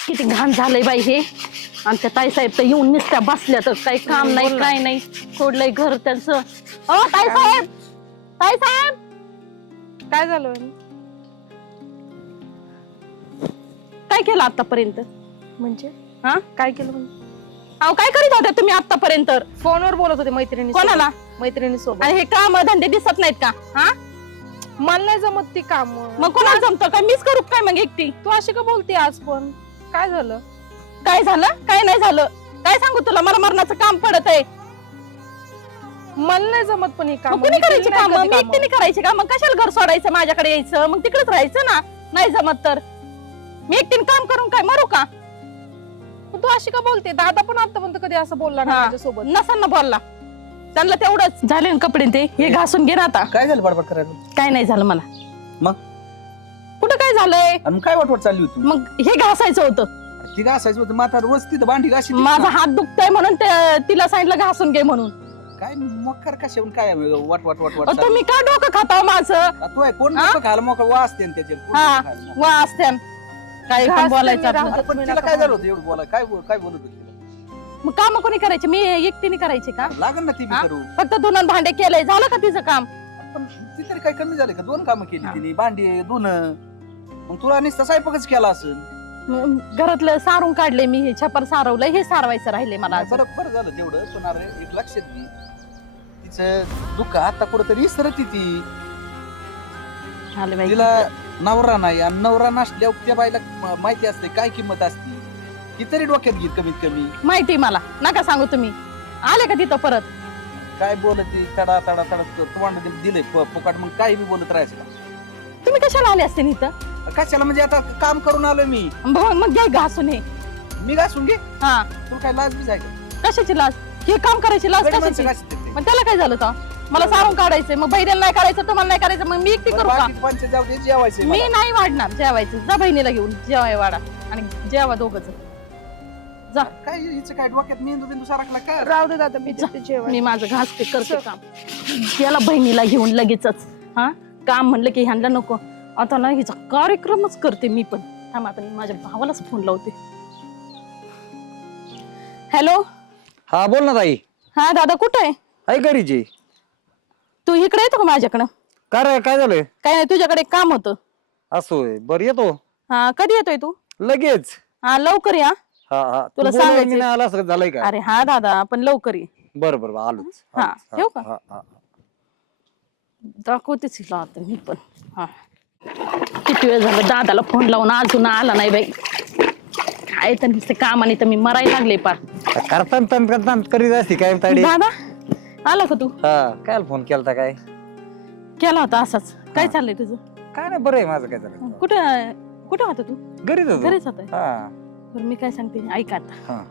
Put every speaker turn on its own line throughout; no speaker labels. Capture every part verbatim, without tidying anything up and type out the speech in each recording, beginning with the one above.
किती घाण झालंय बाई हे. आणि त्या ताईसाहेब तर येऊन नुसत्या बसल्या तर काही काम नाही काय नाही सोडलंय घर त्यांचं. अहो ताईसाहेब ताईसाहेब
काय झालं?
काय केलं आतापर्यंत?
म्हणजे
हा
काय केलं म्हणजे?
अहो काय करीत होत्या तुम्ही आतापर्यंत?
फोनवर बोलत होते मैत्रिणी
कोणाला?
मैत्रिणी सोबत.
आणि हे काम धंदे दिसत नाहीत का? हा
मला नाही जमत ती काम.
मग कोणाला जमतं काय? मीच करू काय मग एकटी?
तू अशी का बोलते आज पण? काय झालं?
काय झालं काय नाही झालं काय सांगू तुला? मला मरणाचं काम पडत आहे.
मला नाही जमत पण ही काम.
मग कुणी करायची काम? मी एकटीने करायची का? मग कशाला घर सोडायचं माझ्याकडे यायचं? मग तिकडेच राहायचं ना. नाही जमत तर मी एकटीने काम करून काय मरू का?
तू अशी का बोलते? दादा पण आतापर्यंत कधी असं बोलला ना माझ्यासोबत.
नसांना बोलला. त्यांना तेवढंच झाले ना कपडे ते हे घासून घे ना आता.
काय झालं बडबड करायला?
काय नाही झालं मला.
मग
कुठं काय झालंय?
आणि काय वाटवट चालली होती?
मग हे घासायचं होतं.
ती घासायचं होतं माथा रोज तिथं भांडी घाशी.
माझा हात दुखतोय म्हणून ते- तिला सांगितलं घासून घे म्हणून.
काय मकर कशा काय वाट वाट वाट वाट
अहो, तुम्ही काय डोकं खाता माझं?
तू आहे कोण
हा?
नको खायला मोकळ वाचते ना त्याच्यात कोण
हा
नको खायला मोकळं.
वा असत्या काय
घास
पण बोलायचं
त्यांनी
आपलं.
राहू
अरे पण तिला काय झालं होतं एवढं बोला? काय बोल- काय बोलत होती तिला?
मग काम कोणी करायचे? मी एकटीने करायचे का?
लागन ना ती बी
हा?
करू.
फक्त धुणं भांडे केलंय झालं का तिचं काम?
पण ती तरी काय कमी झालं का? दोन कामं केली
हा.
तिने भांडी धुणं. मग तुला नुसतं स्वयंपाकच केला असेल.
मग घरातलं सारून काढले मी. हे छपर सारवलंय हे सारवायचं राहिले मला अजून.
बरं बरं झालं तेवढं. पण अरे एक लक्षात घे तिचं दुःख आता कुठं तरी विसरती ती.
आले बाई.
तिला नवरा नाही आणि नवरा नसल्यावर त्या बाईला म- माहिती असते काय किंमत असते. ती तरी डोक्यात घेत कमीत कमी.
माहिती मला नका सांगू तुम्ही. आले का तिथं परत?
काय बोलत तडा तडा तडा तुम्हाला दिले फुकाट मग काही बी बोलत राहायचं का?
तुम्ही कशाला आले असते इथं?
कशाला म्हणजे आता काम करून आलोय मी.
मग मग घ्या घासून हे.
मी घासून घे.
हा
तुला काय लाज बीज आहे का?
कशाची लाज? हे काम करायची लाज
गडी
कशाची?
माणसं घासतात ते.
मग त्याला काय झालं तर? मला सारून काढायचंय मग बहिणीला नाही करायचं तुम्हाला नाही करायचं मग मी एकटी
बरं,
करू का?
बाकीचे पंचायत जाऊ दे जेवायचंय
मी
मला.
नाही वाढणार जेवायचं. जा बहिणीला घेऊन जेवाय वाडा आणि जेवा दोघच. जा
काय हिचं काय डोक्यात मेंदू बिंदू सारखला काय?
राहू दे दादा मी देते जेवण.
मी माझं घास ते करते काम. गेला बहिणीला घेऊन लगेचच. हा काम म्हणलं की ह्यांना नको. आता ना हिचा कार्यक्रमच करते मी पण. थांब आता मी माझ्या भावालाच फोन लावते. हॅलो
हा बोल ना ताई.
हा दादा कुठं आहे?
आई घरीची.
तू इकडे येतो का माझ्याकडं?
काय रे काय झालंय?
काय नाही तुझ्याकडे एक काम होतं.
असोय बर येतो
हा कधी येतोय तू?
लगेच.
हा लवकर या.
हा हा
तुला
तू बोलवलं
सांगायचंय.
मी नाही आला असं झालंय का?
अरे हा दादा पण लवकर ये.
बरं बरं बरं, आलोच
हा,
आलोच.
ठेवू का?
हा, हा.
दाखवतेच हिला आता मी पण. हा किती वेळ झाला दादाला फोन लावून अजून आला नाही बाई. काय तर नुसते कामाने तर मी मरायला लागले पार.
करताना तन करताना करीत असते काय ताडी.
दादा आला का तू?
हा काय फोन केलता काय?
केला होता असाच. काय चाललंय तुझं?
काय नाही बरं आहे माझं. काय झालं
कुठं कुठं होता तू?
घरीच होतो.
घरीच होता.
हा
बरं मी काय सांगते ऐका आता.
हा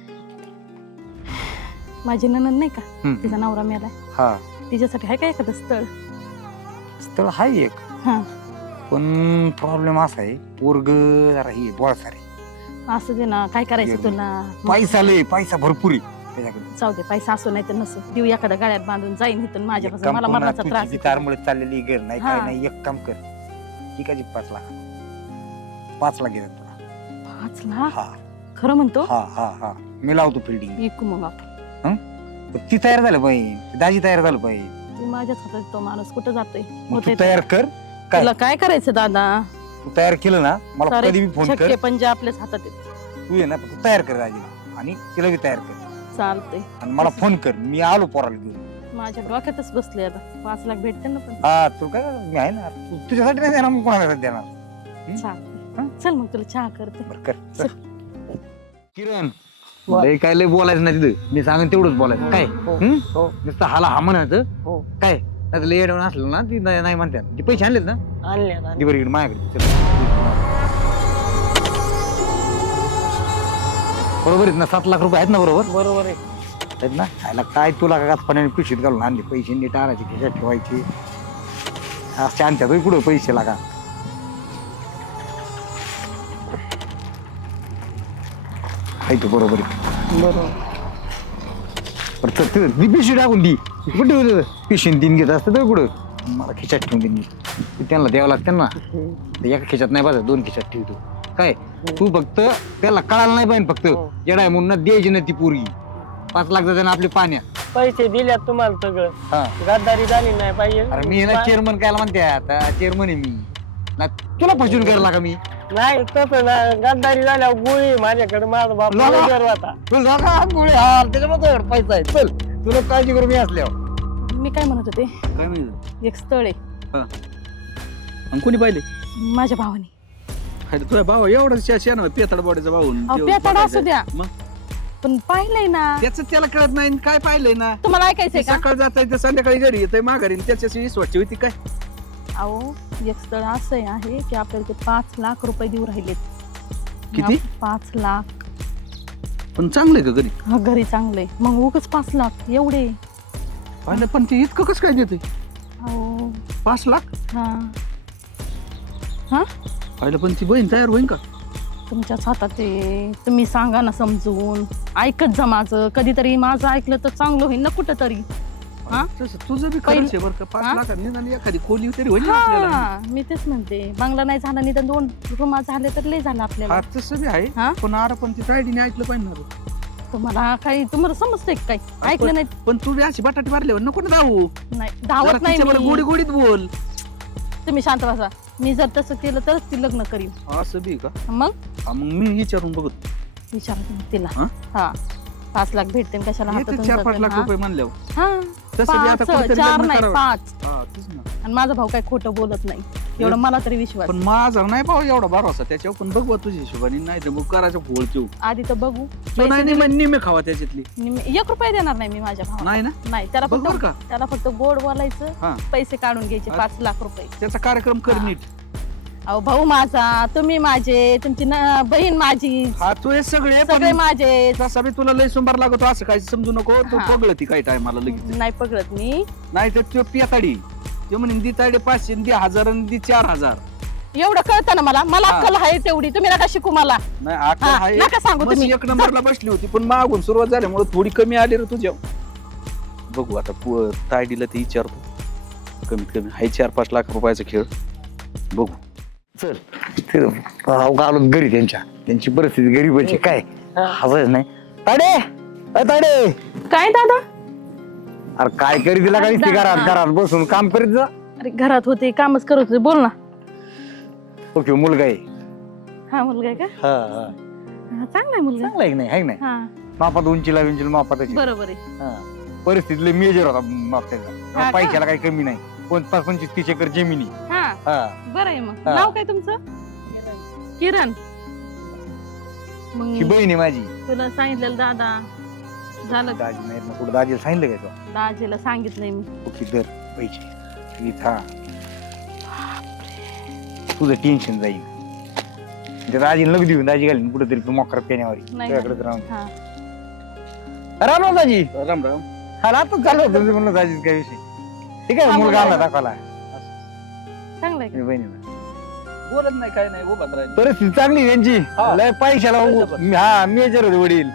माझी ननंद नाही का
हम्म.
तिचा नवरा मेलाय.
हा
तिच्यासाठी आहे का एखादं स्थळ?
स्थळ हाय एक.
हा
पण प्रॉब्लेम असा आहे पोरग जरा ही बॉस आहे.
असं दे ना. काय करायचं
ये.
तुला?
पैसा लय पैसा भरपूर आहे त्याच्याकडे.
जाऊ दे पैसा असो नाही तर नसो. देऊ एखाद्या गाड्यात बांधून जाईन इथून माझ्यापासून. मला मरणाचा त्रास आहे.
कारमुळे चाललेली घर नाही
हा.
काय नाही. एक काम कर ठीक आहे पाच लाख पाच लाख घेतात तुला.
पाच लाख?
हा
खरं म्हणतो?
हा हा हा मी लावतो फिल्डिंग.
ऐकू मग आपण.
ती तयार झालं पाहिजे. दाजी तयार झालं पाहिजे.
ते माझ्याच हातात तो माणूस कुठं जातोय?
मग
होतंय
तू तयार कर. काय
तुला काय करायचं दादा?
तू तयार केलं ना मला
सारे
कधी बी फोन कर.
छक्के पंजे आपल्याच हातात आहेत.
तू ये ना तू तयार कर दाजीला आणि तिला बी तयार कर
चालतंय.
आणि मला फोन कर. मी आलो पोराला घेऊन.
माझ्या डोक्यातच बसले आता. पाच लाख भेटते ना पण.
हा तू काय मी आहे ना. तू तुझ्यासाठी नाही देणार मग कोणाला देणार.
चालतंय. चल मग तुला चहा करते.
बरं कर चल. किरण लय काय लय बोलायचं नाही तिथं. मी सांगेन तेवढंच बोलायचं काय. हम्म? नुसतं हाला हा म्हणायचं काय. नाही लय येडवून असलं ना ती नाही नाही म्हणतात. ते पैसे आणलेत ना?
आणले
बरं इकडे माझ्याकडे चल. बरोबर आहेत ना? सात लाख रुपये आहेत ना? बरोबर
बरोबर आहे.
आहेत ना? खायला काय तुला का पाण्याने पिशीत घालून आणले पैसे नीट आणायचे खिशात ठेवायचे. असे आणतात होय कुठं पैसे लागा. आहे तो बरोबर आहे.
बरोबर.
पिशवी टाकून दी कुठे पिशवी तीन घेत असतं तर कुठं मला खिशात ठेवून दे. त्यांना द्यावं लागतं ना. एका खिशात नाही बघा दोन खिशात ठेवतो. काय तू फक्त त्याला कळायला नाही पाहिजे फक्त येडाय म्हणून द्यायची नाही ती पोरगी पाच लाख जाते ना आपले पाण्या
पैसे दिल्यात तुम्हाला सगळं
हा
गद्दारी झाली नाही पाहिजे
अरे मी ना चेअरमन कायला म्हणते आता चेअरमन आहे मी ना तुला फसवून करायला का मी
नाही तसं ना गद्दारी झाल्यावर गोळी माझ्याकडे माझा बाप
लावा.
मॅनेजर होता
तुला जागा गोळी हार त्याच्यामध्ये पैसा आहे चल तुला काळजी करू मी असल्यावर
मी काय म्हणत होते
काय माहिती
एक स्थळ आहे
आणि कोणी पाहिले
माझ्या भावाने
अरे तुझ्या भाऊ एवढं शेण पेताड बॉडीचा भाऊ
अहो, पेताड असू द्या.
मग
पण पाहिलंय ना
त्याच त्याला कळत नाही आणि काय पाहिलंय ना
तुम्हाला ऐकायचंय का
सकाळ जाता येते संध्याकाळी घरी येते माघारी आणि त्याच्याशी स्वच्छ होती काय
अहो एक स्थळ असं आहे की आपल्याला ते पाच लाख रुपये देऊ राहिलेत
किती?
पाच लाख
पण चांगलंय का घरी
हा, घरी चांगलंय मग उगच पाच लाख एवढे
पाहिलं पण ते इतकं कसं काय देते
अहो
पाच लाख
हा हा
पाहिलं पण ती बहीण तयार होईन का
तुमच्याच हातात आहे तुम्ही सांगा ना समजून ऐकत जा माझं कधीतरी माझं ऐकलं तर चांगलं होईल ना कुठं तरी हा?
तसं तुझं बी
पहिलं-
खरंच आहे बरं का पाच
हा?
लाखांनी आणि एखादी खोली तरी होईल ना आपल्याला
हा मी तेच म्हणते बंगला नाही झाला नाही तर दोन रूमा झाले तर लय झालं आपल्याला
हा तसं बी आहे
हा?
पण आर पण ती तायडीने ऐकलं पाहिजे ना रे.
तुम्हाला काही तुम्हाला समजतंय का काही ऐकलं नाही
पण तू बी अशी बटाटी मारल्यावर नको ना धावू
नाही
जरा
धावत नाही
तिच्यावर गोडी
मी.
गोडीत बोल
तुम्ही शांत बसा मी जर तसं केलं तरच ती लग्न करीन
असं बी का
मग
हा, मग मी विचारून बघत
विचारा तुम्ही तिला
हा?
हा पाच लाख भेटते न कशाला
येते
हातातून
चार पाच
जाते,
लाख
हा?
रुपये म्हणल्यावर
हा
तसं बी आता
पाच
कुठेतरी
चार
लग्न
नाही
करावं.
पाच
हा, तेच ना.
आणि माझा भाऊ काय खोटं बोलत नाही एवढं मला तरी विश्वास
पण माझा नाही पाहू एवढा भरोसा त्याच्यावर पण बघवा तुझ्या हिशोबाने नाही तर मग करायचं फोळ ठेवू
आधी तर बघू
तो
पैसे
नाही
दिले-
निम्मे निम्मे खावा त्याच्यातली
निम्मे- एक रुपया देणार नाही मी माझ्या भावाला
नाही ना
नाही त्याला
बघ बरं
फक्त
का
त्याला फक्त गोड बोलायचं
हा
पैसे काढून घ्यायचे
हा.
पाच लाख रुपये
त्याचा कार्यक्रम कर
हा.
नीट
अहो भाऊ माझा तुम्ही माझे तुमची न- बहीण माझी
हा तू हे सगळे
सगळे
पण
माझे
तसा बी तुला लय सोमवार लागतो असं काही समजू नको तो
हा.
पगळ ती काही टायमाला लगेच
नाही पकडत मी
नाही तर तो पियाताडी ते म्हणे दी ताडे पाचशे आणि दी हजार आणि दी चार हजार
एवढं कळतं ना मला मला
हा.
अक्कल आहे तेवढी तुम्ही नका शिकू मला
नाही आकल
हा,
आहे
नका सांगू
मस्त
तुम्ही
एक नंबरला बसली होती पण मागून सुरुवात झाल्यामुळे थोडी कमी आली रे तुझ्या बघू आता पु- तायडीला ते विचारतो कमीत कमी हाय चार पाच लाख रुपयाचा खेळ बघू
चल ते राव आलो घरी त्यांच्या त्यांची परिस्थिती गरीबाची काय हसायच नाही ताडे अ ताडे
काय दादा
अरे काय करी तिला काय ती घरात घरात बसून काम करीत जा
अरे घरात होते कामच करत होते बोल ना
ओके मुलगा आहे
हा मुलगा आहे का
हा, हा.
हा, चांगला आहे मुलगा
चांगला आहे की नाही आहे की नाही
हा
मापात उंचीला उंचीला मापात
बरोबर आहे
परिस्थितीला मेजर होता माप
हा
त्याचा
का?
पैशाला काही कमी नाही कोण पाच पंचवीस तीस एकर जमिनी
हा
हा
बरं आहे मग
हा.
नाव काय तुमचं किरण
ही
मग
बहीण आहे माझी
तुला सांगितलेलं दादा झालं का?
दाजी नाही कुठं दाजीला सांगितलं काय तो
दाजीला सांगितलंय मी
ओके दर पैसे इथं हा. तुझं टेन्शन जाईल त्या दाजीला लग देऊन दाजी घालीन कुठं तरी मोकरात पेण्यावर
नाही
तुझ्याकडे राहून
हा
राम राम दाजी
राम राम
हा आता चालू होतं तुमचं म्हणलं दाजीच काय विषय ठीक आहे
हा,
मुलगा
बोला.
आला दाखवला
चांगलं आहे का?
मी बहिणीला
बोलत नाही काय नाही उभाच राहील
परिस्थिती चांगली आहे त्यांची
हा.
लय पैशाला
पैशावर.
हा मेजर होते वडील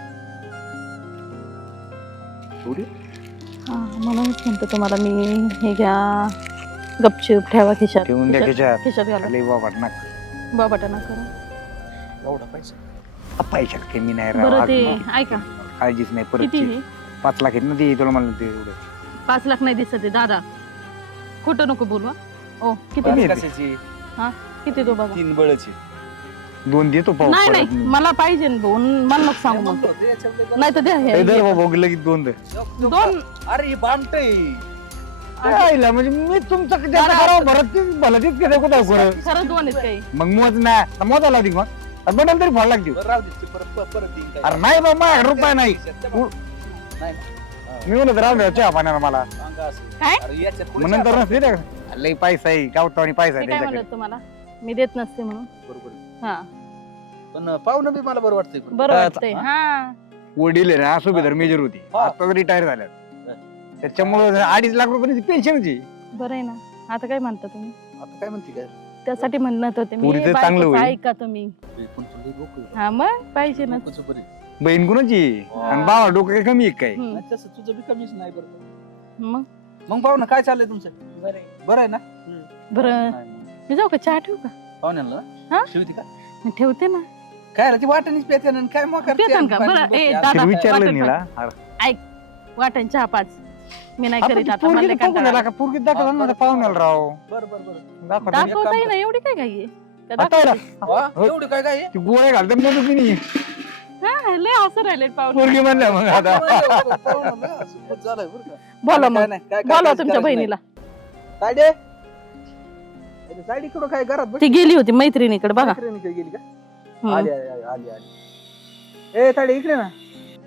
हा म्हणूनच म्हणतो तुम्हाला मी हे घ्या गपचूप ठेवा खिशात
ठेवून द्या
खिशात
खिशात
खिशात घाला
लय बाबा नका
बाबा ना करा
एवढा पैसा
पैशात कमी नाही राव.
बरं ते
आज
ऐका
काळजीच नाही परत
किती हे
पाच लाख आहेत ना ते तुला म्हणलं ते एवढं
पाच लाख नाही दिसत आहे दादा खोटं नको बोलवा ओ किती
किती आहे ते?
कशाची
किती तो बघा
तीन बळची
दोन देतो पाहू
नाही
परत
नाही
मी.
मला पाहिजे ना भाऊ मला नको सांगू मग नाही तर द्या हे.
ए, दर बाबा लगेच दोन दर
दोन
अरे ही बामट
आईला म्हणजे मी तुमचं किती आता करावं भरत तीच भलं तीच किती कुठं करू
खरंच दोन आहेत काही
मग मोज नाही मोजा लागते मग आणि बनायला तरी फाळ लागते
राव दिसते परत परत देईन काय.
अरे नाही बाबा माझ्याकडे रुपये नाही
नाही ना.
मी म्हणत राहू द्या चहा पाण्याला मला
सांगा असं.
काय?
अरे याच्यात कुठे
मग नंतर
चहा
नसते ना लई पैसा आहे गावतावानी पैसा आहे
मी काय
त्याच्याकडे
म्हणत तुम्हाला मी देत नसते म्हणून
बरोबर आहे.
हा
पण पाहुणं बी मला बरं वाटतंय पण.
बरं
हा,
वाटतंय हा
वडील आहे ना सुभेदार मेजर होती
हा.
आता रिटायर झाल्यात त्याच्यामुळे अडीच लाख रुपये पेन्शन होती
बरं आहे ना आता काय म्हणता तुम्ही
आता काय म्हणते काय
त्यासाठी म्हणत होते मी
पुरी तर चांगलं
बायकोचं
होईल.
ऐका तुम्ही
हे पण तुला डोकं आहे.
हा मग पाहिजे ना
डोकंच बरं आहे.
बहीण कुणाची आणि बाबा डोकं काही कमी आहे काय
हम्म.
नाही, तसं तुझं बी कमीच नाही बरं का.
मग
मग पाहू ना काय चाललंय तुमचं बरं आहे ना
बरं
नाही मग.
मी जाऊ का चहा ठेवू का
पाहुण्याला
हा?
शिवती का
मी ठेवते ना.
काय रे, ती वाटणीच पेते ना काय मग
पेतान का? बरं, ए, दादा,
तिला विचारलं
वाटण
नीला
ऐक, वाटण चहा पाच. मी नाही करीत आता, मला लय कंटाळा आला.
पोरगी दाखवा ना पाहुण्याला राव
बरं बरं बरं
दाखवा
दाखवता येईना, एवढी काय घाई आहे? का
आता
दाखवते?
वा, एवढं काय काय आहे?
ती गोळ्या घालते मग तुम्ही
हा, लय हसू राहिले पाहुणे.
पोरगी म्हणल्या मग आता
पाहुणा ना, असं खूप झालंय बरं का.
बोला
काय
मग,
नाही, काय- काय
बोला
काळजी
तुमच्या
करायची
बहिणीला.
नाही. तायडे अरे, तायडीकडं काय घरात बस
ती गेली होती मैत्रिणीकडे बघा.
मैत्रिणीकडे गेली का
हम्म.
आली आली आली आली आली ए तायडे इकडे ना.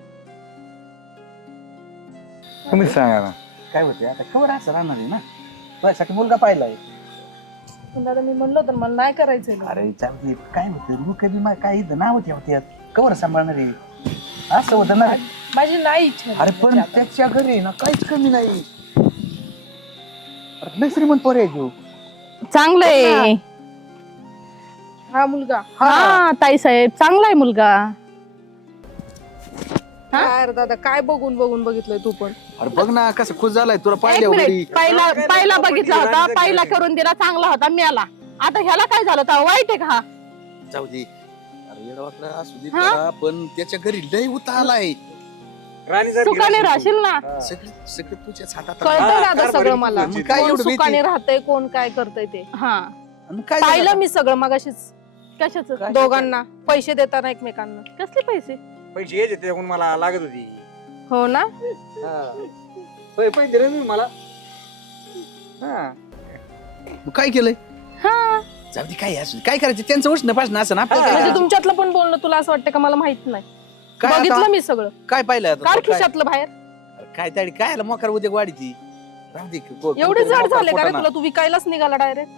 तुम्हीच सांगा ना
काय होते आता खबर असं राहणार आहे ना तुझ्यासाठी मुलगा पाहिलाय.
पण दादा मी म्हणलो तर मला नाही करायचंय ना.
अरे चालते काय होतं रुक बी मा- काय इथं नाव ठेवते कवर सांभाळणार आहे असं होतं ना.
माझी नाही इच्छा
अरे पण त्याच्या घरी ना काहीच कमी नाही. अरे लय श्रीमंत पोर आहे तू.
चांगलंय.
हा मुलगा
हा ताई साहेब, चांगलाय मुलगा. हा?
काय दादा काय बघून बघून बघितलंय तू पण.
अरे बघ ना कसं खुश झालाय तुला
एक
पाहिल्या वरी.
मिनिट, पहिला पहिला बघितला होता, पहिला करून दिला, चांगला होता, मिळाला. आता ह्याला काय झालं तर वाईट आहे का हा?
जाऊ दे अरे येडवाकडं असू दे
हा?
त्याला, पण त्याच्या घरी लय उता आलाय.
सुखाने राहशील ना.
सगळं सगळं तुझ्याच हातात
कळतंय दादा सगळं मला.
मग काय
कोण
एवढं भीती?
सुखाने राहतंय कोण काय करतय ते
हा,
आणि काय झालं?
पाहिलं मी सगळं मगाशीच
कशाच?
काय?
दोघांना पैसे देताना एकमेकांना.
कसले पैसे?
पैसे येते त्याकडून मला लागत होती
हो ना.
पैसे दिले मी मला हा
मग काय केलंय
हा,
जाऊ दे काय असू दे. काय करायचं त्यांचं उष्ण पासन असं ना आपल्याला काय
म्हणजे
करायचं?
तुमच्यातलं पण बोलणं तुला असं वाटतं का मला माहित नाही.
काय आता?
बघितलं मी सगळं.
काय पाहिलं आता?
काढ
तो काय?
खिशातलं बाहेर.
अरे काय ताडी काय आला मोकार उद्या वाढीची राहू दे को- को-
एवढे
को-
जड
मोकार
झाले का रे
पोटानं.
तुला? तू विकायलाच निघाला डायरेक्ट.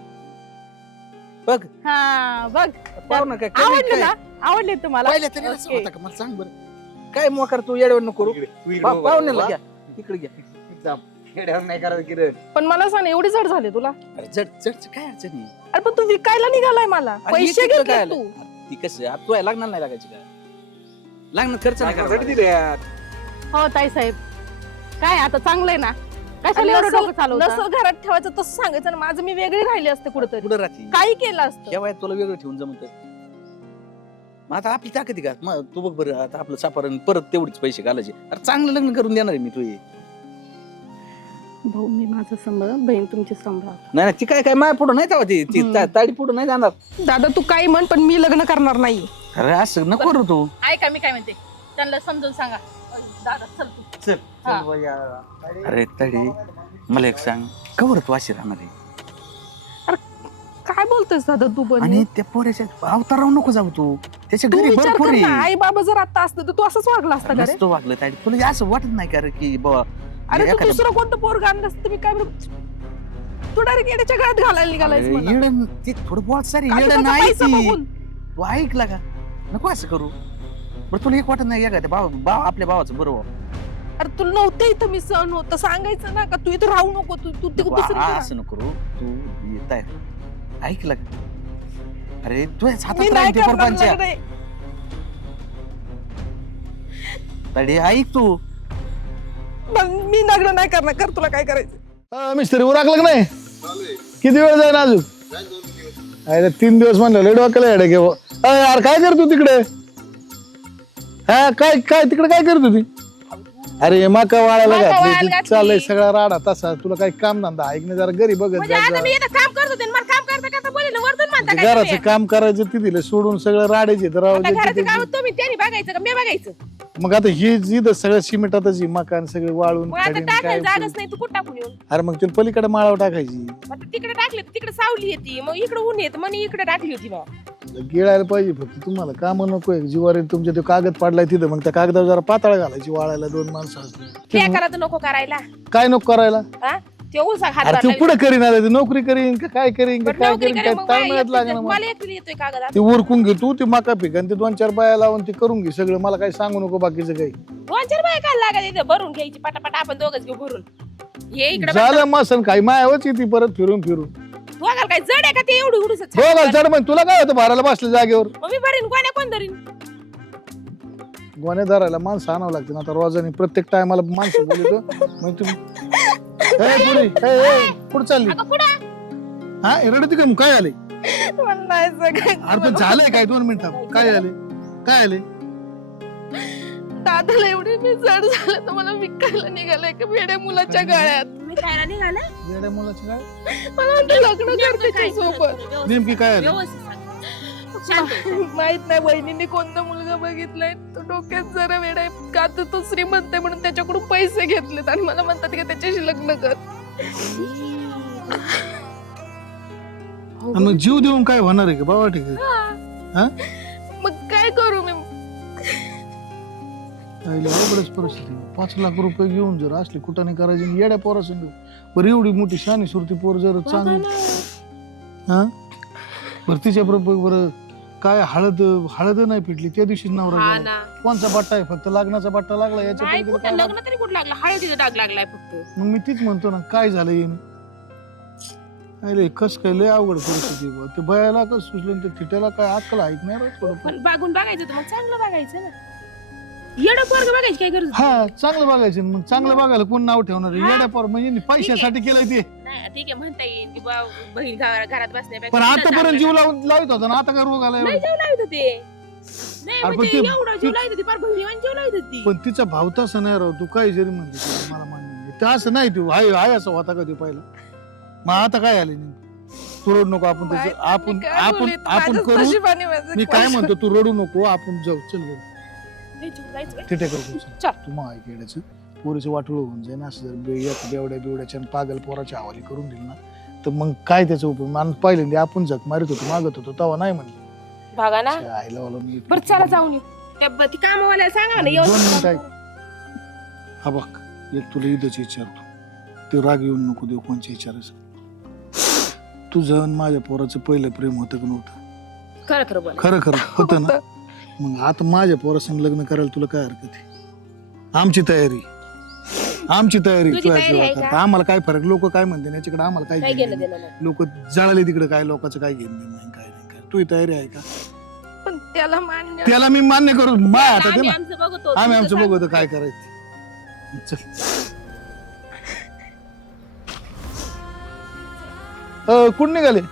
बघ
हा, बघ.
पाहू ना काय कमी
आवडले
काय?
ना? आवडले तुम्हाला?
पाहिलं तरी असं
ओके.
होतं का मला सांग बरं काय मोकार तू येडवण नको करू पा- पाहुण्याला घ्या तिकडे घ्या.
खेड्यावर नाही करायचं किरण
पण मला सांग एवढे जड झाले तुला?
अरे जड जड काय अडचण आहे?
अरे पण तू विकायला निघालाय मला.
अरे
पैसे
हे तिकडं काय
घेतले
आलं?
तू.
अरे ती कसं आता तू लागणार नाही लागायची काय लागणार खर्च नाही करायचा.
दिले
हो ताई साहेब, काय आता चांगलंय ना? कशाला एवढं डोकं चालवता?
नसल घरात ठेवायचं तसं सांगायचं ना. माझं मी वेगळी राहिली असते कुठेतरी.
पुढं राहते
काही केलं असतं.
या वयात तुला वेगळं ठेवून जमत मग आता आपली ताकद आहे का मग तू बघ बरं आता आपलं सापारण परत तेवढीच पैसे घालायचे अरे चांगलं लग्न करून देणार आहे मी तू हे.
भाऊ मी माझं सांभाळ, बहीण तुमची सांभाळ.
नाही नाही, ती काय काय माया पुढं नाही तेव्हा ती ती
हम्म.
ता- ताडी पुढं नाही जाणार.
दादा तू काही म्हण पण मी लग्न करणार नाही.
अरे असं नको रे तू
ऐका मी काय म्हणते, त्यांना समजून सांगा. अय, दादा चल तू. हा.
अरे ताडी मला एक सांग कवर तू अशी राहणार आहे
काय बोलतोयस दादा तू पण?
आणि त्या पोऱ्याच्या अवतारावर नको जाऊ तू त्याच्या
तू
घरी
विचार
भरपूर
कर ना,
आहे
आई बाबा जर आता असतं तर तू असंच वागला असता का रे?
नसतो वागलं ताडी तुला असं वाटत नाही का रे की बाबा
अरे तू
एखाद्या-
दुसरं कोणतं पोरग आणलं असतं मी काय बरं- तू डायरेक्ट येण्याच्या गळ्यात घालायला निघालायस
अरे
मला.
येडं ते थोडं बोल सारी
का तू
येडं
त्याचा
नाही
पैसा
ती.
बघून?
तू ऐकला का नको असं करू बरं तुला एक वाटत नाही का त्या भाव भाव आपल्या भावाचं बरोबर
अरे तुला नव्हतं इथं मी सहन होतं सांगायचं ना का तू इथं राहू नको. तू तू ते दुसरीकडे राहा.
असं नको करू तू येत आहे ऐकलं का अरे तुझ्याच
मी
हातात
नाही
राहील ते
करणार
परपंच
लग्न.
तडी ऐक तू
पण मी लग्न नाही करणार. कर तुला काय करायचं.
हा, मिस्त्री उरकलं का नाही किती वेळ जाईल अजून अरे तीन दिवस म्हणलं लय डोक्याला हेड घेऊ यार काय करतो तिकडे हा काय काय तिकडे काय करत होती अरे माका वाळायला
मका वाळायला
घातली
घातली.
चाललंय सगळा राडा तसा तुला काही काम धंदा ऐकणे जरा घरी बघत
म्हणजे
जा
आता
जरा.
मी इथं काम करत होते आणि मला काम करता करता बोलले ना वरतून म्हणता काय
घराचं
तुम्ही?
काम करायचं ती दिलं सोडून सगळं राडायचे तर राहू
आता
दे
घराचं
तिथे.
काम तुम्ही त्यांनी बघायचं का मी बघायचं?
मग आता ही इथं सगळं सिमेंटातच ही मकान सगळे वाळून
मग आता
खडीन
टाकायला
काय
जागाच नाही तू कुठं टाकून येऊन?
अरे मग तिला पलीकडे माळावर टाकायची
आता तिकडे टाकले तर तिकडे सावली येते मग इकडे ऊन येत मग इकडे टाकली होती मग.
गिळायला पाहिजे फक्त तुम्हाला काम नको आहे जिवारी तुमच्या तो कागद पाडलाय तिथं मग त्या कागदावर जरा पाताळ घालायची वाळायला दोन माणसं असली
लेकराला तर नको करायला.
काय नको करायला
हा? ते ऊसा हात
अरे तू
धरला.
पुढे करीन आता ती नोकरी करीन का काय करीन का
बरं,
काय
नोकरी
करीन
करे
काय
मग
काय
मला
मिळत
एकटीला-
लागणार
मला एकटीला येतोय कागद.
ती उरकून घे तू ती मका पिक आणि ते दोन चार बाया लावून ती करून घे सगळं मला काही सांगू नको बाकीचं काही
दोन चार बाय काय लागत इथे भरून घ्यायची पटापट आपण दोघच घेऊ भरून. हे इकडे
झालं मसन काही मायावच येते परत फिरून फिरून
दोघाल काय जड आहे का ते एवढी उडूस
बघ चढ मग तुला काय होतं भाराला बसलं जागेवर
मग मी भरीन कोण्या कोण धरीन?
गोण्या धरायला माणसं आणावं लागते आता रोजाने प्रत्येक टायमाला माणसं बोलतो मग तुम्ही ए, पुरी, ए, ए, कुठं चालली
अगं कुठं?
हा रडती का मग काय आले
मला नाही सांगायचं.
अरे पण झालंय काय दोन मिनिटं काय झाले काय आले
दादाला एवढे मी जड झालं तर मला विकायला निघालंय का वेड्या मुलाच्या गळ्यात.
मी खायला निघाले
वेड्या मुलाची काय
मला वाटतं लग्न करते त्याच्यासोबत.
नेमकी काय आली
माहित नाही वहिनीने कोणता मुलगा बघितलाय तो डोक्यात जरा वेडा आहे का तर तो श्रीमंत आहे म्हणून त्याच्याकडून पैसे घेतलेत आणि मला म्हणतात की त्याच्याशी लग्न कर.
आणि मग जीव देऊन काय होणार आहे का बाबा ठीक आहे हा?
मग काय करू मी.
आईला अवघडच परिस्थिती आहे. पाच लाख रुपये घेऊन जर असली कुठं नाही करायची आणि येड्या पोरा संग बरं एवढी मोठी शानी सुरती पोर जर चांगली हा बरं तिच्या बरोबर बरं काय हळद हळद नाही पिटली त्या दिवशी नवरा
हा
गेला.
ना
कोणचा बट्टा आहे फक्त लग्नाचा बट्टा लागला याच्या
नाही
पलीकडे
कुठं
काय लागलं?
लग्न तरी कुठं लागलं हळदीचा डाग लागलाय फक्त.
मग मी तीच म्हणतो ना काय झालं येईन अरे कस काय लय अवघड परिस्थिती आहे बुवा. ते बयाला कस सुचलं आणि ते थिट्याला काय अक्कल ऐकणार थोडं
पण बागून बघायचं तर मग चांगलं बघायचं ना. येडं पोरग बघायची काय गरज
हा चांगलं बघायचं ना. मग चांगलं बघायला कोण नाव ठेवणार आहे?
हा.
येड्या पोर म्हणजे यांनी पैशासाठी केलंय ते
नाही ठीक आहे म्हणता येईल की बा बहीण घरा- घरात बसण्यापेक्षा
पण
तिथं
आतापर्यंत जीव
चांगलं-
लावून लावित होता ना आता काय रोग आलाय
नाही जीव लावित होते. नाही
अरे पण
म्हणजे
ते-
एवढा जीव
ते-
लावित होती फार बहिणीवान जीव लावित होती.
पण तिचा भाव तसा नाही राव तू काय जरी म्हणते तरी मला मान्य नाही ते असं नाही तू हाय हाय असं होता का ते पहिला मग आता काय आले नेमकं तू रडू नको आपण
माहित
त्याचं
नाही
आपण
मी काय
आपण
बोलले,
आपण
माझ्याच
करू
नशिबाने माझं
मी काय
कोण-
म्हणतो तू रडू नको आपण जाऊ चल बरं
नाही जीव जायचं बाई.
तिथे करू
चल.
तू मग ऐक येड्याचं पोरीचं वाटोळ होऊन जाईल असं जर बे- एक बेवड्या बिवड्याच्या आणि पागल पोराच्या हवाली करून दिली ना तर मग काय त्याचा उपयोग मान पहिल्यांदा आपण झक मारित होतो मागत होतो तेव्हा नाही म्हणले
बघा ना
आईला वाला मी
बरं चला जाऊन येऊ. त्या ब- ती कामवाल्याला सांगा ना
दोन
व्यवस्थित
मिनिटं
काम
ऐक.
करू.
हा बघ एक तुला इथंच विचारतो ते राग येऊन नको देऊ कोणच्या विचारायचं तुझं आणि माझ्या पोराचं पहिलं प्रेम होतं का नव्हतं
खरं खरं बोला.
खरं खरं होतं ना मग आता माझ्या पोरासंग लग्न करायला तुला काय हरकत आहे आमची तयारी आमची तयारी
तुझी
तुझ्या
तयारी आहे
जीवाकरता.
का?
आम्हाला काय फरक लोक काय म्हणते याच्याकडे आम्हाला काय
काय
घेणं
घेणं
देणं
देणं नाही.
लोक जळाले तिकडे काय लोकांचं काय घेणं देणं नाही काय नाही काय तुझी तयारी आहे का
पण त्याला मान्य
त्याला मी मान्य करू माय हातात आहे
आम्ही
ना
आमचं बघतो
आम्ही
तुमचं
आमचं
सांग.
बघू काय करायचं चल अ, कुठं निघाले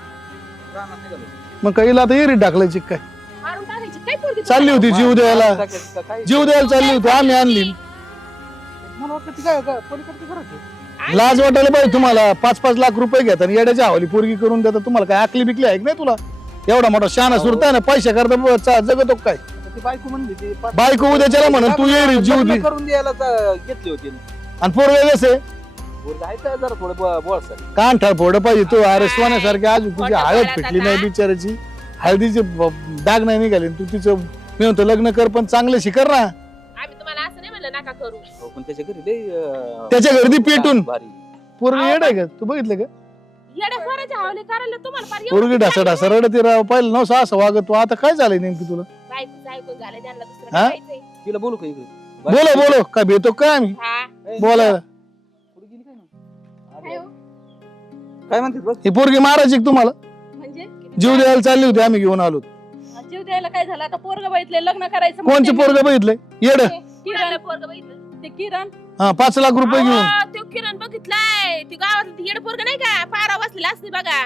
मग काही आता एरी टाकलायची काय
मारून टाकायची काय पोरगी
चालली होती जीव द्यायला जीव द्यायला चालली होती आम्ही आणली
मला वाटतं ती काय काय पलीकडची घरात आहे.
लाज वाटायला पाहिजे तुम्हाला पाच पाच लाख रुपये घेतात आणि येड्याच्या हवाली पोरगी करून देतात तुम्हाला काय आकली बिकली आहे की नाही तुला एवढा मोठा शहाणा सुरता ना पैसे करता जगतो काय
आता ती बायको म्हणली ती पाच-
बायको उद्याच्याला म्हणून तू ये रे, जीव
लग्न
दे
करून द्यायला चा- घेतली होती
आणि पोरगे कसे
पोरगं आहे तर जरा थोडं ब- बोळसर.
कान ठळ फोड पाहिजे तू अरे सोन्यासारखे आज तुझी
खोटं
हळद
बोलत
फिटली
होता.
नाही बिचाराची हळदीचे ब- डाग नाही निघाले तू तिचं मी म्हणतो लग्न कर पण चांगलं शिकर ना
आम्ही तुम्हाला असं नाही म्हणलं नका करू.
हो, पण त्याच्या घरी लय अं,
त्याच्या घरी ती पेटून
भारी.
पोरगी येड आहे का तू बघितलं का
येड्या पोराच्या हवाले करायला तुम्हाला फार एवढं
पोरगी ढासा ढासा रडते राव पाहिलं नव्हतं असं वागत तू आता काय झालंय नेमकी तुला
बायकोचं ऐकून झालं त्यांना दुसरं
हा?
करायचंय.
तिला बोलू का इकडे
बोलो बोलो काय भेटतो काय आम्ही
हा
ए,
बोलायला
पुढे गेली काय ना?
काय हो?
काय म्हणते बघ
ही पोरगी मारायची का तुम्हाला
म्हणजे
जीव द्यायला चालली होती आम्ही घेऊन आलो
जीव द्यायला काय झालं आता पोरग बघितले लग्न करायचं
कोणचे
म्हणते
पोरग बघितलंय येड
किरण पोरगं बघितलं.
ते किरण
हा पाच लाख रुपये घेऊन
अहो, तो किरण बघितलाय ती गावातलं ती येडं पोरगं नाही का पारा बसलेला असते बघा.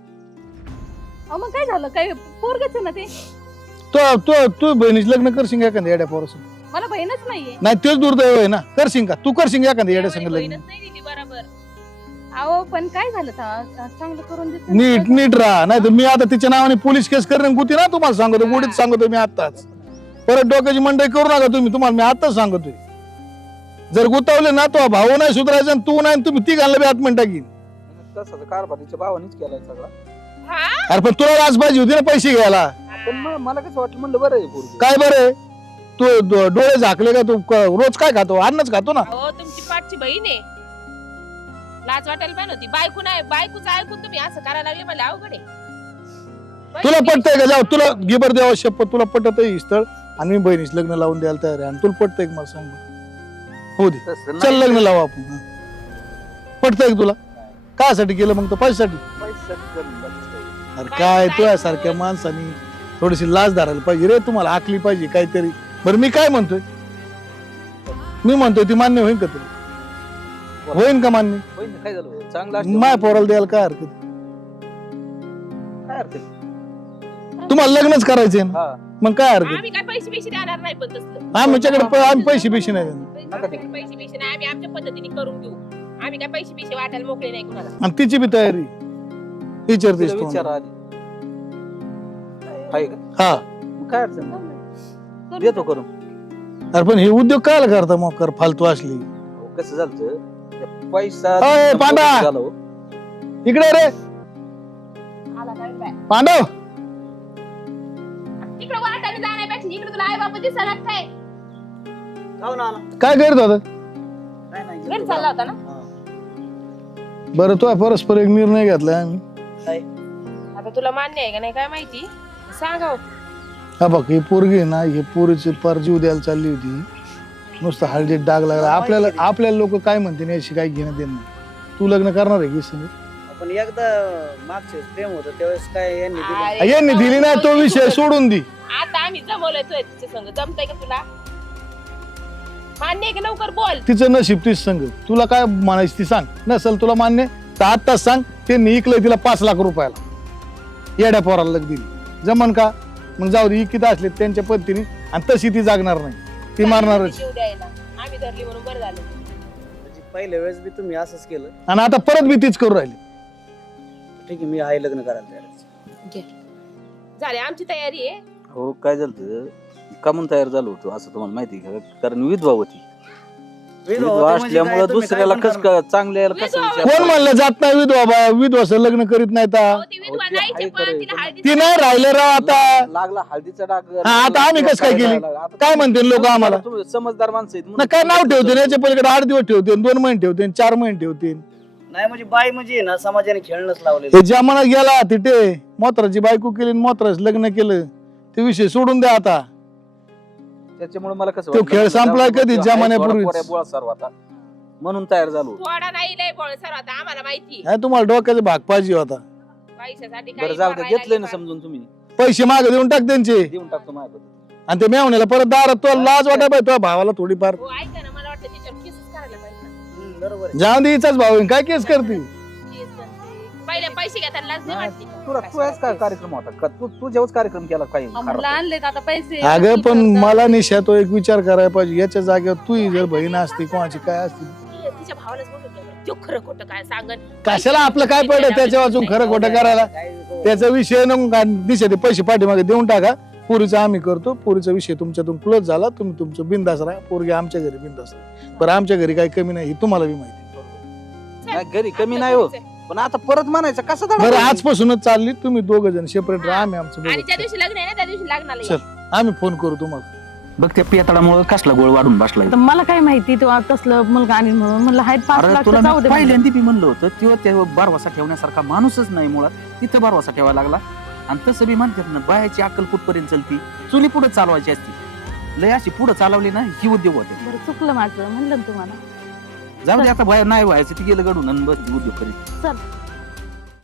अहो मग काय झालं काय पोरगच आहे ना ते
तो तो तू बहिणीच लग्न करशील एखाद्या येड्या पोरासंग
मला बहीणच नाहीये
नाही तेच दुर्दैव आहे ना करशील का तू करशील एखाद्या येड्या संग
त्यावेळी
लग्न
बहीणच नाही दिली बरोबर.
अहो पण काय झालं ता- चांगलं करून देतो
नीट नीट राहा नाही तर मी आता तिच्या नावाने पोलीस केस करेन गुती ना तुम्हाला सांगतो गुढीत सांगतो मी आताच परत डोक्याची मंडई करू नका तुम्ही तुम्हाला मी आताच सांगतोय जर गुतावले ना तो भाऊ नाही सुधारायचा आणि तू नाही आणि तुम्ही ती घालला बी आत्मन टाकीन
तसाच कारभार तिच्या भावानीच केलाय सगळा.
हा
अरे पण तुला लाच पाहिजे होती ना पैसे घ्यायला
पण मग मला कसं वाटलं म्हणलं बरं आहे पोरगी.
काय बरं तू डो- डोळे झाकले का तू क- रोज काय खातो अन्नच खातो ना
अहो तुमची पाठची बहीण आहे लाज वाटायला पाहिजे होती बायको नाही बायकोचं ऐकून तुम्ही असं करायला लागले मला अवघड आहे.
तुला पटतंय का जाऊ तुला गिबर द्यावा शपथ तुला पटत आहे स्थळ आणि मी बहिणीच लग्न लावून द्यायला तयार आहे आणि तुला पटतंय का मला सांग बरं? हो दे
तसं
चल
नाही.
लग्न लावू आपण हा. पटतंय का तुला कासाठी केलं मग तर पैशासाठी
पैशासाठी करून जातेस काही.
अरे काय तुझ्या सारख्या माणसानी थोडीशी लाज धरायला पाहिजे रे तुम्हाला आखली पाहिजे काहीतरी बरं मी काय म्हणतोय मी म्हणतोय ती मान्य होईल का तुला होईन का मान्य
होईन ना, काय झालं चांगलं असलं
माय पोराला द्यायला काय हरकत
काय हरकत
तुम्हाला लग्नच करायचे ना
हा
मग काय हरकत
आम्ही काय पैसे पैसे देणार नाही पण तसलं
आमच्याकडे प- आम्ही पैसे पैसे नाही देणार.
आमच्याकडे पैसे पैसे नाही आम्ही आमच्या पद्धतीने करून घेऊ आम्ही काय पैसे पैसे वाटायला मोकळे नाही कुणाला
आणि तिची बी तयारी विचारतेस
तिला
तू
विचारा आधी आहे का
हा
मग काय अडचण नाही. देतो करून
अरे पण हे उद्योग काय करता मग कर फालतू असली
अहो, कसं झालं त्या पैसा
अय, पांडा!
झालं हो.
इकडे रे
आला काय बाय
पांडव
तिकडे वाटाने जाण्यापेक्षा इकडे तुला आई बाबा दिसणार काय
काय करत होता
घरी चालला होता ना
बरं तो परस्पर एक निर्णय घेतलाय आम्ही
आता तुला मान्य आहे का नाही काय माहिती सांगा
हा बघ ही पोरगी आहे ना ही पोरीची पार जीव द्यायला चालली होती नुसतं हळदीत डाग लागला आपल्याला आपल्याला लोक काय म्हणते नाही याशी काही घेणं देणं नाही. तू लग्न करणार आहे की संग?
पण एकदा मागचे प्रेम होतं त्यावेळेस काय यांनी दिलं
यांनी दिली नाही तो विषय सोडून दे
आता आम्ही जमवलंय तुझ्या तिच्या संग जमतंय का तुला मान्य आहे का लवकर बोल
तिचं नशीब तीच संग तुला काय म्हणायची ती सांग नसेल तुला मान्य तर आत्ताच सांग ते निकलंय तिला पाच लाख रुपयाला येड्या पोराला लग दिली जमन का मग जाऊ दे इकित असले त्यांच्या पद्धतीने आणि तशी ती जागणार नाही ती मारणारच
जीव द्यायला आम्ही धरली म्हणून बरं झालं
म्हणजे पहिल्या वेळेस बी तुम्ही असंच केलं
आणि आता परत बी तीच करू राहिली
ठीक आहे मी आहे लग्न करायला तयार आहे.
झाले आमची तयारी आहे
हो काय झालं का म्हणून तयार झालो होतो असं तुम्हाला माहिती आहे का कारण विधवा होती
विधवा
विधवा
होती म्हणजे
असल्यामुळे
काय, तुम्ही
दुसऱ्याला
काय
कस
पण करणार?
चांगल्या कसं
विधवा
विचार
कोण म्हणलं जात नाही विधवा बा विधवा लग्न करीत नाही तर
अहो, ती विधवा
ती
नाहीच
आहे
पण
खरं.
तिला हळदी
ती नाही राहिले राव आता
लागला हळदीचा डाग
हा, आता आम्ही कसं काय केली?
आता
काय म्हणतील लोक आम्हाला
तुम्ही समजदार माणसं आहेत
ना
म्हणून
काय नाव ठेवते याच्या पलीकडे आठ दिवस ठेवते दोन महिने ठेवते चार महिने ठेवते
नाही म्हणजे बाई म्हणजे ना समाजाने खेळणंच लावलेलं
हे जमाना गेला तिथे मोत्राची बायको केली मोत्राच लग्न केलं ते विषय सोडून द्या आता
त्याच्यामुळे मला कसं
तो
वाटलं,
खेळ संपलाय
जाऊ दे,
कधी?
आहे,
जमान्यापूर्वीच.
थोडा पोऱ्या बोळा सर्व आता म्हणून तयार झालो
थोडा नाही लय बोल सर आता आम्हाला माहिती
काय तुम्हाला डोक्याचा भाग पाहिजे होता
पैशासाठी
बरं
काही
जाऊ दे
करायला
घेतलंय ना
लागले
समजून तुम्ही
पैसे मागे देऊन टाक त्यांचे
देऊन टाकतो माझ्या
आणि ते मेवण्याला परत दारात तुला लाज वाटाय पाहिजे तुझ्या भावाला थोडीफार
हो ऐका ना मला वाटतं त्याच्यावर केसच करायला पाहिजे ना.
हम्म, बरोबर आहे.
जाऊन दे हिचाच भाऊ आहे. काय केस करते
केस बनते. पहिले पैसे घेताना लाज नाही वाटते का?
तुला तू याच काय कार्यक्रम होता का तू तू जेव्हाच कार्यक्रम केला काही
म्हणलं आणलेत आता पैसे
अगं पण मला निशा तो एक विचार करायला पाहिजे याच्या जागेवर तू जर बहीण असती कोणाची काय असती
ती- तिच्या भावालाच बोलून घ्या बरं. त्यो खरं खोटं काय सांगन
कशाला आपलं काय पडलं त्याच्या वाचून खरं खोटं करायला
काय नको.
त्याचा विषय नको दिशा ते पैसे पाठीमागे देऊन टाका पोरीचा आम्ही करतो पोरीचा विषय तुमच्यातून क्लोज झाला तुम्ही तुमचं बिंदास राहा पोरगी आमच्या घरी बिंदास राहा बरं आमच्या घरी काही कमी नाही हे तुम्हाला बी माहिती
नाही, घरी कमी नाही हो पण आता परत म्हणायचं कसं
बरं
धडा
आजपासूनच चालली तुम्ही दोघ जण सेपरेट राहा आम्ही आमचं
आणि ज्या
बघू.
दिवशी लग्न आहे ना त्या दिवशी लग्नाला
चल.
ये.
आम्ही फोन करू तुम्हाला
बघ त्या पियातडामुळे कसला गोळ वाढून बसलाय
तर मला काय माहिती तो तसलं मुलगा आणि म्हणून म्हणलं हाय पाच
अरे
लाख
तुला
तर जाऊ
मी
दे म्हणलं.
पहिल्यांदा बी म्हणलं होतं तेव्हा त्या बारवासा ठेवण्यासारखा माणूसच नाही मुळात तिथं बारवासा ठेवायला लागला आणि तसं बी म्हणतात ना बायाची अक्कल कुठपर्यंत चलती चुली पुढे चालवायची असती लय अशी पुढे चालवली ना ही उद्योग होते
बरं चुकलं माझं म्हणलं ना तुम्हाला
जाऊ दे आता बाहेर नाही व्हायचं ती गेलं घडून आणि बस उद्योग करीत
चल